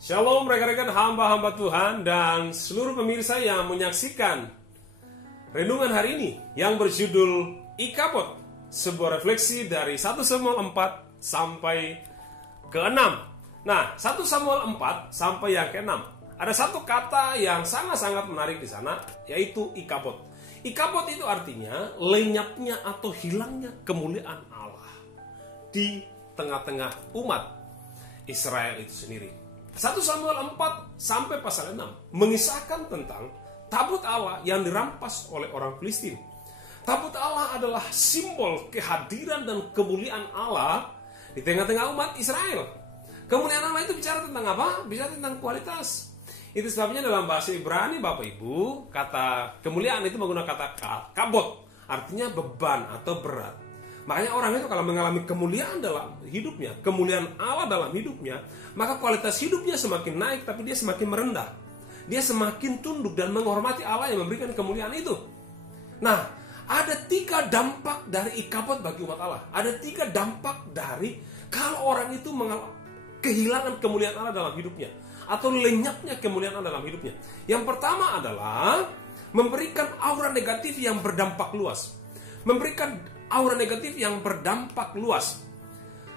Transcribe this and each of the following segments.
Shalom rekan-rekan hamba-hamba Tuhan dan seluruh pemirsa yang menyaksikan renungan hari ini yang berjudul Ikabod, sebuah refleksi dari 1 Samuel 4 sampai ke-6. Nah, 1 Samuel 4 sampai yang ke-6, ada satu kata yang sangat-sangat menarik di sana, yaitu Ikabod. Ikabod itu artinya lenyapnya atau hilangnya kemuliaan Allah di tengah-tengah umat Israel itu sendiri. 1 Samuel 4 sampai pasal 6 mengisahkan tentang tabut Allah yang dirampas oleh orang Filistin. Tabut Allah adalah simbol kehadiran dan kemuliaan Allah di tengah-tengah umat Israel. Kemuliaan Allah itu bicara tentang apa? Bicara tentang kualitas. Itu sebabnya dalam bahasa Ibrani, Bapak Ibu, kata kemuliaan itu menggunakan kata kabot, artinya beban atau berat. Makanya orang itu kalau mengalami kemuliaan dalam hidupnya, kemuliaan Allah dalam hidupnya, maka kualitas hidupnya semakin naik, tapi dia semakin merendah. Dia semakin tunduk dan menghormati Allah yang memberikan kemuliaan itu. Nah, ada 3 dampak dari Ikabod bagi umat Allah. Ada 3 dampak dari kalau orang itu kehilangan kemuliaan Allah dalam hidupnya, atau lenyapnya kemuliaan Allah dalam hidupnya. Yang pertama adalah memberikan aura negatif yang berdampak luas. Memberikan aura negatif yang berdampak luas.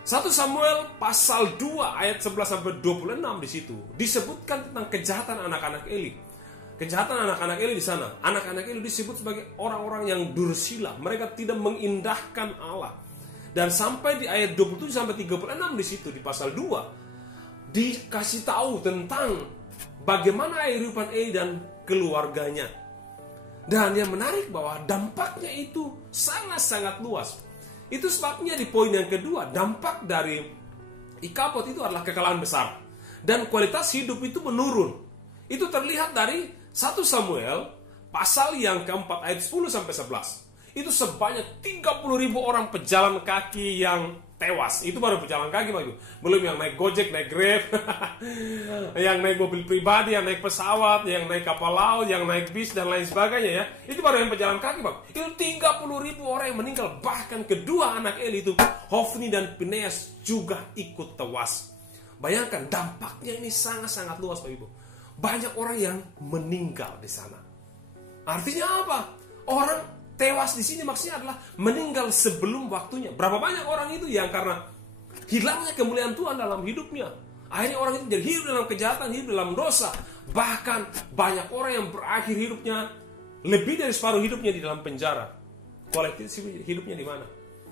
1 Samuel pasal 2 ayat 11 sampai 26 di situ disebutkan tentang kejahatan anak-anak Eli. Kejahatan anak-anak Eli di sana. Anak-anak Eli disebut sebagai orang-orang yang dursila. Mereka tidak mengindahkan Allah. Dan sampai di ayat 27 sampai 36 di situ di pasal 2 dikasih tahu tentang bagaimana kehidupan Eli dan keluarganya. Dan yang menarik bahwa dampaknya itu sangat-sangat luas. Itu sebabnya di poin yang kedua, dampak dari Ikabod itu adalah kekalahan besar. Dan kualitas hidup itu menurun. Itu terlihat dari 1 Samuel pasal yang keempat ayat 10 sampai 11. Itu sebanyak 30.000 orang pejalan kaki yang tewas. Itu baru pejalan kaki, Pak Ibu. Belum yang naik Gojek, naik Grab, yang naik mobil pribadi, yang naik pesawat, yang naik kapal laut, yang naik bis dan lain sebagainya ya. Itu baru yang pejalan kaki, Pak. Itu 30.000 orang yang meninggal. Bahkan kedua anak Eli itu, Hofni dan Pineas, juga ikut tewas. Bayangkan dampaknya ini sangat-sangat luas, Pak Ibu. Banyak orang yang meninggal di sana. Artinya apa? Orang tewas di sini maksudnya adalah meninggal sebelum waktunya. Berapa banyak orang itu yang karena hilangnya kemuliaan Tuhan dalam hidupnya, akhirnya orang itu jadi hidup dalam kejahatan, hidup dalam dosa. Bahkan banyak orang yang berakhir hidupnya lebih dari separuh hidupnya di dalam penjara. Kualitas hidupnya di mana?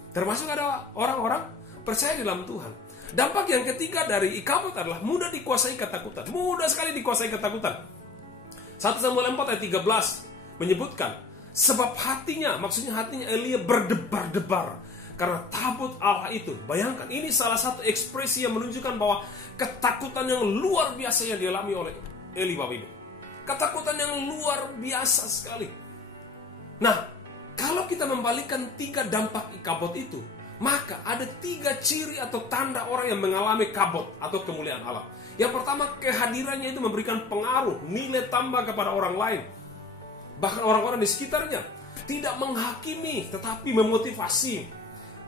Termasuk ada orang-orang percaya di dalam Tuhan. Dampak yang ketiga dari Ikabod adalah mudah dikuasai ketakutan. Mudah sekali dikuasai ketakutan. 1 Samuel 4 ayat 13 menyebutkan, sebab hatinya, maksudnya hatinya Elia berdebar-debar karena tabut Allah itu. Bayangkan, ini salah satu ekspresi yang menunjukkan bahwa ketakutan yang luar biasa yang dialami oleh Eli, Bapak Ibu. Ketakutan yang luar biasa sekali. Nah, kalau kita membalikkan 3 dampak Ikabod itu, maka ada 3 ciri atau tanda orang yang mengalami kabod atau kemuliaan Allah. Yang pertama, kehadirannya itu memberikan pengaruh, nilai tambah kepada orang lain. Bahkan orang-orang di sekitarnya tidak menghakimi, tetapi memotivasi.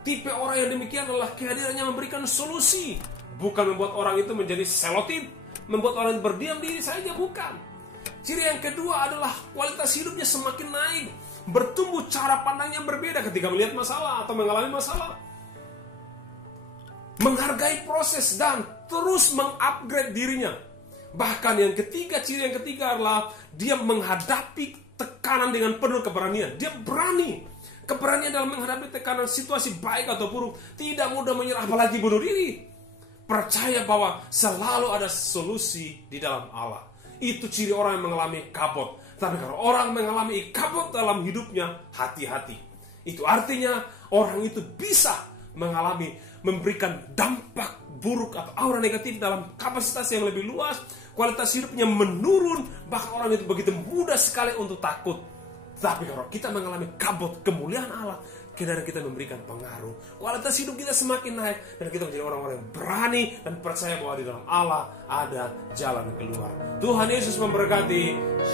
Tipe orang yang demikian adalah kehadirannya memberikan solusi, bukan membuat orang itu menjadi selotip, membuat orang berdiam diri saja, bukan. Ciri yang kedua adalah kualitas hidupnya semakin naik, bertumbuh cara pandangnya berbeda ketika melihat masalah atau mengalami masalah. Menghargai proses dan terus mengupgrade dirinya. Bahkan yang ketiga, ciri yang ketiga adalah dia menghadapi tekanan dengan penuh keberanian. Dia berani. Keberanian dalam menghadapi tekanan situasi baik atau buruk. Tidak mudah menyerah, apalagi bunuh diri. Percaya bahwa selalu ada solusi di dalam Allah. Itu ciri orang yang mengalami kabod. Tapi kalau orang mengalami kabod dalam hidupnya, hati-hati. Itu artinya orang itu bisa memberikan dampak buruk atau aura negatif dalam kapasitas yang lebih luas. Kualitas hidupnya menurun, bahkan orang itu begitu mudah sekali untuk takut. Tapi kalau kita mengalami kabut kemuliaan Allah, kita memberikan pengaruh. Kualitas hidup kita semakin naik, dan kita menjadi orang-orang yang berani dan percaya bahwa di dalam Allah ada jalan keluar. Tuhan Yesus memberkati.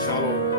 Shalom.